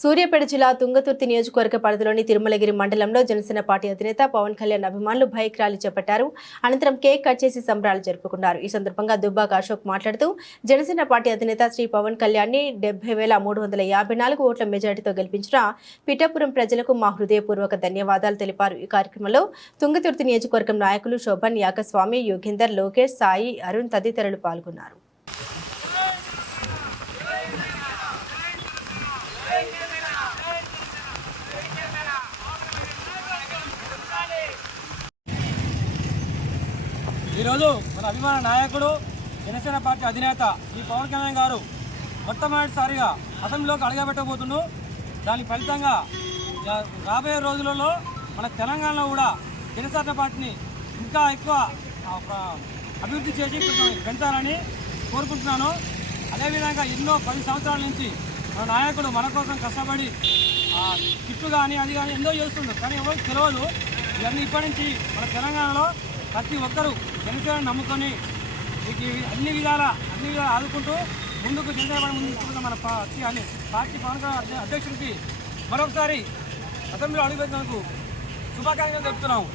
సూర్యాపేట జిల్లా తుంగతుర్తి నియోజకవర్గ పరిధిలోని తిరుమలగిరి మండలంలో జనసేన పార్టీ అధినేత పవన్ కళ్యాణ్ అభిమానులు బైక్ ర్యాలీ చేపట్టారు. అనంతరం కేక్ కట్ చేసి సంబరాలు జరుపుకున్నారు. ఈ సందర్భంగా దుబ్బాక అశోక్ మాట్లాడుతూ జనసేన పార్టీ అధినేత శ్రీ పవన్ కళ్యాణ్ని డెబ్బై వేల మూడు వందల యాభై నాలుగు ఓట్ల మెజారిటీతో గెలిపించిన పిఠాపురం ప్రజలకు మా హృదయపూర్వక ధన్యవాదాలు తెలిపారు. ఈ కార్యక్రమంలో తుంగతుర్తి నియోజకవర్గం నాయకులు శోభన్ యాకస్వామి యోగేందర్ లోకేష్ సాయి అరుణ్ తదితరులు పాల్గొన్నారు. ఈరోజు మన అభిమాన నాయకుడు జనసేన పార్టీ అధినేత ఈ పవన్ కళ్యాణ్ గారు మొట్టమొదటిసారిగా అసెంబ్లీలోకి అడగబెట్టబోతున్నాడు దాని ఫలితంగా రాబోయే రోజులలో మన తెలంగాణలో కూడా జనసేన పార్టీని ఇంకా ఎక్కువ అభివృద్ధి చేసి పెంచాలని కోరుకుంటున్నాను. అదేవిధంగా ఎన్నో పది సంవత్సరాల నుంచి మన నాయకుడు మన కోసం కష్టపడి కిట్టు కానీ అది కానీ ఎన్నో చేస్తుండ్రు కానీ ఎవరికి తెలియదు ఇవన్నీ ఇప్పటి నుంచి మన తెలంగాణలో ప్రతి ఒక్కరూ జనసేన నమ్ముకొని మీకు అన్ని విధాల అన్ని విధాలు ఆదుకుంటూ ముందుకు జనసేన ముందు మన పార్టీ అని పార్టీ పవన్ కళ్యాణ్ అధ్యక్షుడికి మరొకసారి అసెంబ్లీలో అడుగుపెట్టినందుకు శుభాకాంక్షలు చెప్తున్నాము.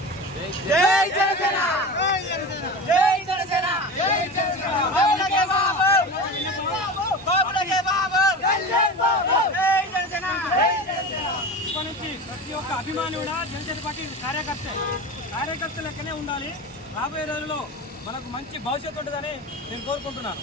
ఇప్పటి నుంచి ప్రతి ఒక్క అభిమాని కూడా జనసేన పార్టీ కార్యకర్త. కార్యకర్త లెక్కనే ఉండాలి. రాబోయే రోజుల్లో మనకు మంచి భవిష్యత్తు ఉంటుందని నేను కోరుకుంటున్నాను.